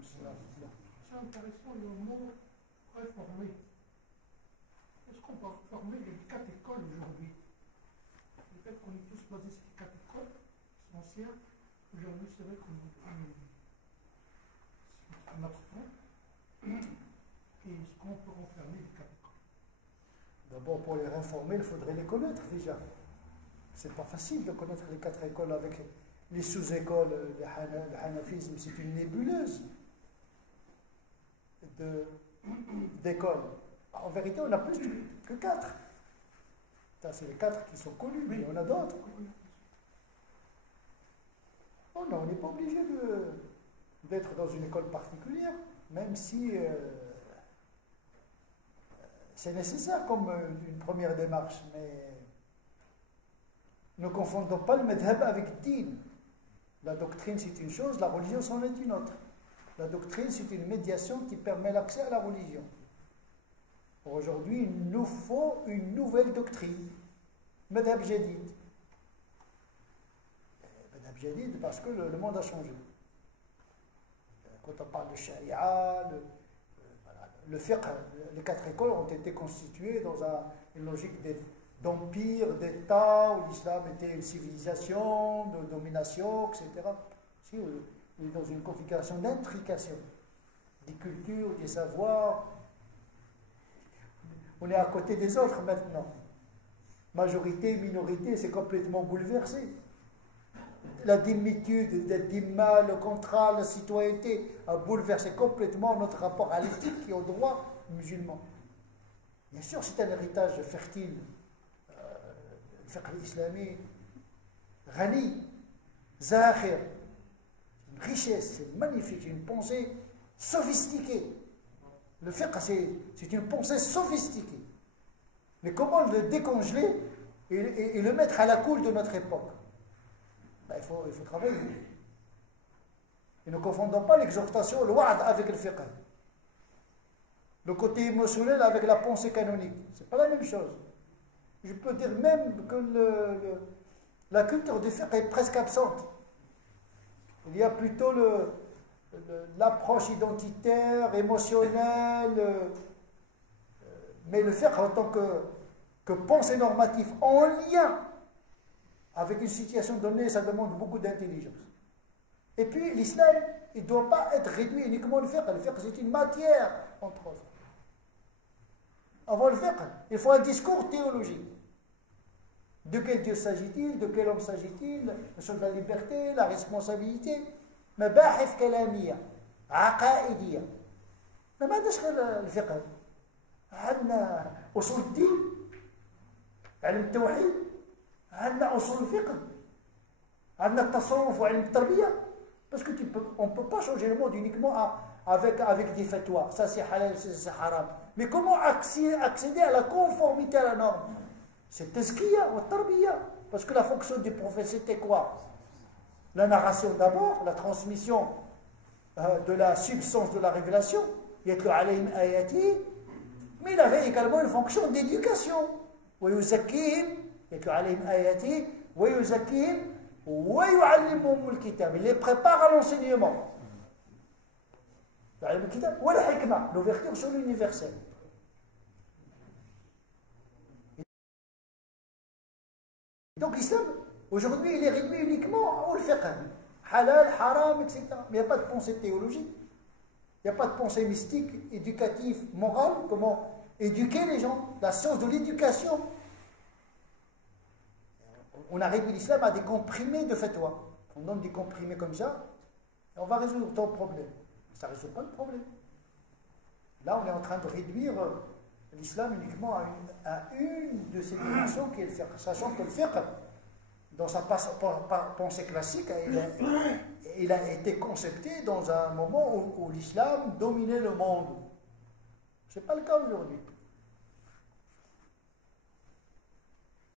C'est intéressant le mot réformer. Est-ce qu'on peut réformer les 4 écoles aujourd'hui? Le fait qu'on est tous basés sur les 4 écoles sont anciennes, aujourd'hui c'est vrai qu'on apprend. Et est-ce qu'on peut renfermer les 4 écoles? D'abord, pour les réformer, il faudrait les connaître déjà. C'est pas facile de connaître les 4 écoles avec les sous-écoles. Le hanafisme, c'est une nébuleuse d'écoles. En vérité, on a plus que 4. Ça, c'est les 4 qui sont connus, mais il y en a d'autres. Oh non, on n'est pas obligé d'être dans une école particulière, même si c'est nécessaire comme une première démarche, mais ne confondons pas le madhab avec din. La doctrine, c'est une chose, la religion, c'en est une autre. La doctrine, c'est une médiation qui permet l'accès à la religion. Aujourd'hui, il nous faut une nouvelle doctrine. Madhab jadid. Madhab jadid parce que le monde a changé. Quand on parle de charia, le fiqh, les 4 écoles ont été constituées dans une logique d'empire, d'État, où l'islam était une civilisation, de domination, etc. Si, on est dans une configuration d'intrication des cultures, des savoirs. On est à côté des autres maintenant. Majorité, minorité, c'est complètement bouleversé. La dimitude, la dimma, le contrat, la citoyenneté a bouleversé complètement notre rapport à l'éthique et au droit musulman. Bien sûr, c'est un héritage fertile. Le fiqh islamique, ghani, zakhir, une richesse, c'est magnifique, une pensée sophistiquée. Le fiqh, c'est une pensée sophistiquée. Mais comment le décongeler et le mettre à la cool de notre époque? Ben, il faut travailler. Et ne confondons pas l'exhortation, le wa'd avec le fiqh. Le côté émotionnel avec la pensée canonique. Ce n'est pas la même chose. Je peux dire même que la culture du fiqh est presque absente. Il y a plutôt l'approche identitaire, émotionnelle, mais le fiqh en tant que pensée normative en lien avec une situation donnée, ça demande beaucoup d'intelligence. Et puis l'islam, il ne doit pas être réduit uniquement au fiqh. Le fiqh, c'est une matière, entre autres. Avant le fiqh, il faut un discours théologique. De quel Dieu s'agit-il? De quel homme s'agit-il? La notion de la liberté, la responsabilité. مباحث كلامية عقائدية. ما عندناش غير الفقه. عندنا أصول الدين، علم التوحيد، عندنا أصول الفقه، عندنا التصوف وعلم التربية. Parce qu'on ne peut pas changer le monde uniquement avec des fatwas. Ça c'est halal, c'est haram. Mais comment accéder à la conformité à la norme? C'est tazkiya ou tarbiya. Parce que la fonction du prophète c'était quoi? La narration d'abord, la transmission de la substance de la révélation. Yatlu alayhim ayati. Mais il avait également une fonction d'éducation. Wa yuzakkihim, yatlu alayhim ayati, wa yuzakkihim. Il les prépare à l'enseignement. L'ouverture sur l'universel. Donc l'islam, aujourd'hui, il est réduit uniquement au fiqh. Halal, haram, etc. Mais il n'y a pas de pensée théologique. Il n'y a pas de pensée mystique, éducative, morale. Comment éduquer les gens? La science de l'éducation. On a réduit l'islam à des comprimés de fatwa. On donne des comprimés comme ça, et on va résoudre ton problème. Ça ne résout pas le problème. Là, on est en train de réduire l'islam uniquement à une de ces dimensions qui est le fiqh. Sachant que le fiqh, dans sa pensée classique, il a été concepté dans un moment où l'islam dominait le monde. Ce n'est pas le cas aujourd'hui.